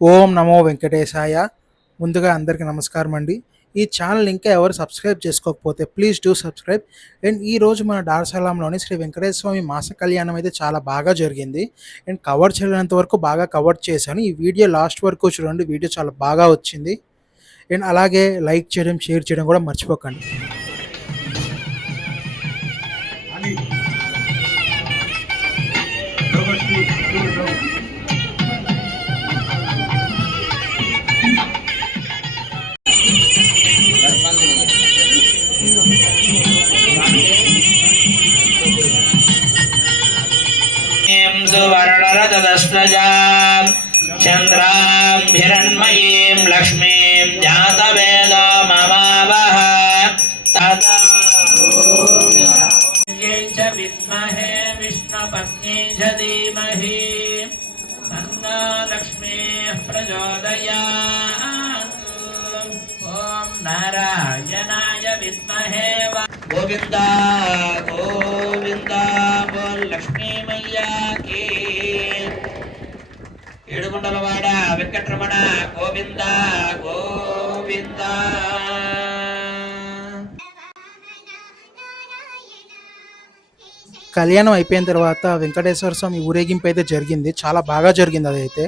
ఓం నమో వెంకటేశాయ. ముందుగా అందరికీ నమస్కారం అండి. ఈ ఛానల్ ఇంకా ఎవరు సబ్స్క్రైబ్ చేసుకోకపోతే ప్లీజ్ డూ సబ్స్క్రైబ్. అండ్ ఈరోజు మన డార్సలాంలోని శ్రీ వెంకటేశ్వర స్వామి మాస కళ్యాణం అయితే చాలా బాగా జరిగింది. అండ్ కవర్ చేయనంత వరకు బాగా కవర్ చేశాను. ఈ వీడియో లాస్ట్ వరకు చూడండి, వీడియో చాలా బాగా వచ్చింది. అండ్ అలాగే లైక్ చేయడం, షేర్ చేయడం కూడా మర్చిపోకండి. सुवर्णरजतस्रजां चन्द्रां हिरण्मयीं लक्ष्मीं जातवेदो ममावह तदा च विद्महे विष्णुपत्नी च धीमहि तन्नो लक्ष्मीः प्रचोदयात्। ॐ नारायणाय विद्महे गोविन्दा गोविन्दा बोल लक्ष्मी मैया की। ఏడుకొండలవాడ వెంకటరమణ గోవింద గోవింద. కళ్యాణం అయిపోయిన తర్వాత వెంకటేశ్వర స్వామి ఊరేగింపు అయితే జరిగింది. చాలా బాగా జరిగింది అదైతే.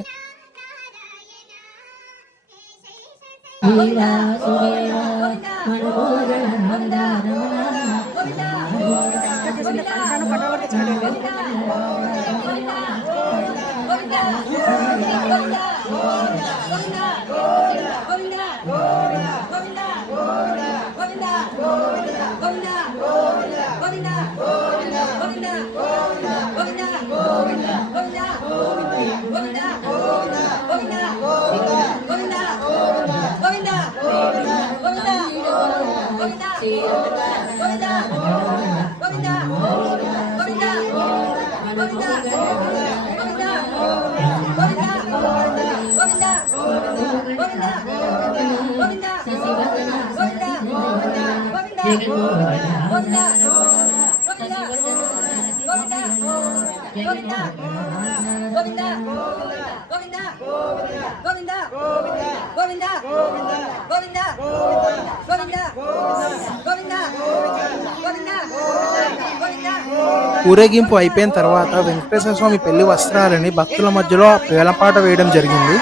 ఊరేగింపు అయిపోయిన తర్వాత వెంకటేశ్వర స్వామి పెళ్లి వస్త్రాలని భక్తుల మధ్యలో వేలంపాట వేయడం జరిగింది.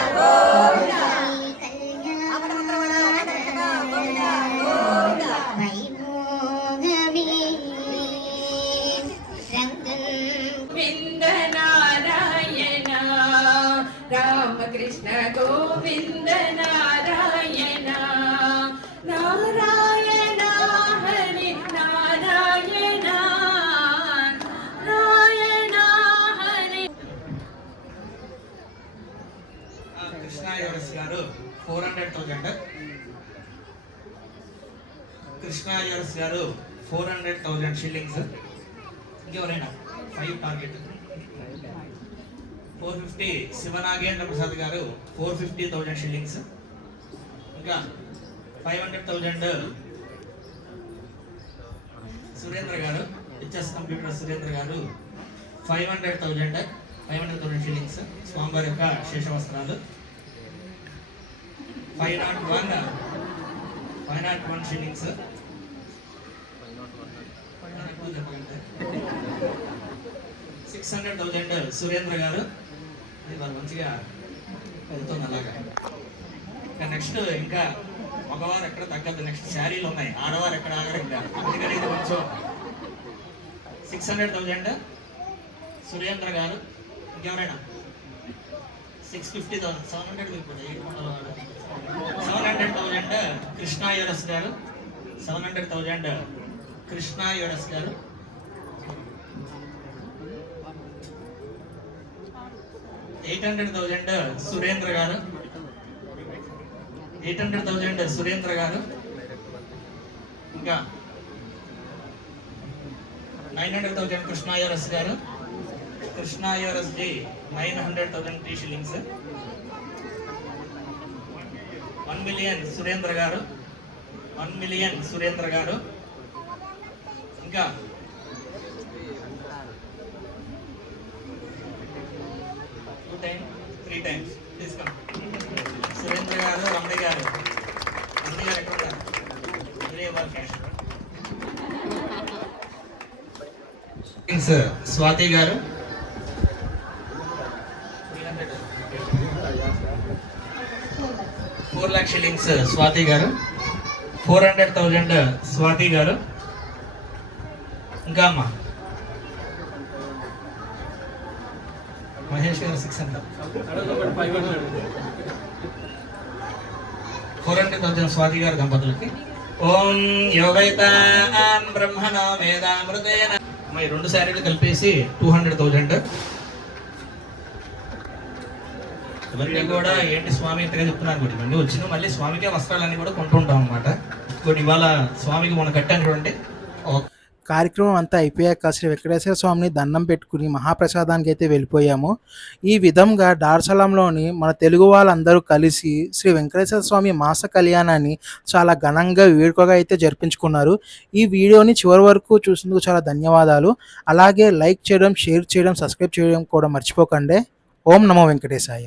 రామకృష్ణ గోవింద నారాయణ నారాయణ హరి నారాయణ నారాయణ హరి. కృష్ణ యోరస్ గారు 400,000. కృష్ణ యోరస్ గారు 400,000 షిల్లింగ్స్. ఇంకెవరైనా 5 టార్గెట్. 450 శివనాగేంద్ర ప్రసాద్ గారు 450,000 షిల్లింగ్స్. ఇంకా 500,000 సురేంద్ర గారు, హెచ్ఎస్ కంప్యూటర్ సురేంద్ర గారు 500,000 షిల్లింగ్స్. స్వామివారి యొక్క శేషవస్త్రాలు. 501 షిల్లింగ్స్. 600,000 సురేంద్ర గారు. వాళ్ళు మంచిగా వెళ్తుంది అలాగా. ఇంకా నెక్స్ట్ ఇంకా మగవారు ఎక్కడ తగ్గదు. నెక్స్ట్ శారీలు ఉన్నాయి, ఆడవారు ఎక్కడ ఆగరు. ఇంకా అందుకని ఇది కొంచెం 600,000 సురేంద్ర గారు. ఇంకెవరైనా 650,000 700,000 కృష్ణా యోరస్ గారు. 700,000 కృష్ణా యోరస్ గారు. 800,000 సురేంద్ర గారు. 800,000 సురేంద్ర గారు. ఇంకా 900,000 కృష్ణాయోరస్ గారు. కృష్ణాయోరస్ జీ 900,000 3 షిల్లింగ్స్. 1 మిలియన్ సురేంద్ర గారు. 1 మిలియన్ సురేంద్ర గారు. ఇంకా 2 times 3 times. Please తీసుకున్నాం. సురేంద్ర గారు, రమణ గారు ఎక్కడ ఉన్నారు? స్వాతి గారు, 4 lakh shillings స్వాతి గారు, 400,000 స్వాతి గారు. ఇంకా అమ్మా మహేష్ గారు 600, 400,000 స్వాతి గారు దంపతులకి. ఓం యోగైతాం బ్రహ్మణో వేదామృతేన. ఈ 2 శారీలు కలిపేసి 200,000. ఇవన్నీ కూడా ఏంటి స్వామి ఇంతగా చెప్తున్నారు కూడా, ఇవన్నీ వచ్చిన మళ్ళీ స్వామికే వస్త్రాలన్నీ కూడా కొంటుంటాం అనమాట. ఇంకోటి ఇవాళ స్వామికి మనం కట్టాను చూడండి. కార్యక్రమం అంతా అయిపోయాక శ్రీ వెంకటేశ్వర స్వామిని దండం పెట్టుకుని మహాప్రసాదానికి అయితే వెళ్ళిపోయాము. ఈ విధంగా డార్సలాంలోని మన తెలుగు వాళ్ళందరూ కలిసి శ్రీ వెంకటేశ్వర స్వామి మాస కళ్యాణాన్ని చాలా ఘనంగా వేడుకగా అయితే జరిపించుకున్నారు. ఈ వీడియోని చివరి వరకు చూసినందుకు చాలా ధన్యవాదాలు. అలాగే లైక్ చేయడం, షేర్ చేయడం, సబ్స్క్రైబ్ చేయడం కూడా మర్చిపోకండి. ఓం నమో వెంకటేశాయ.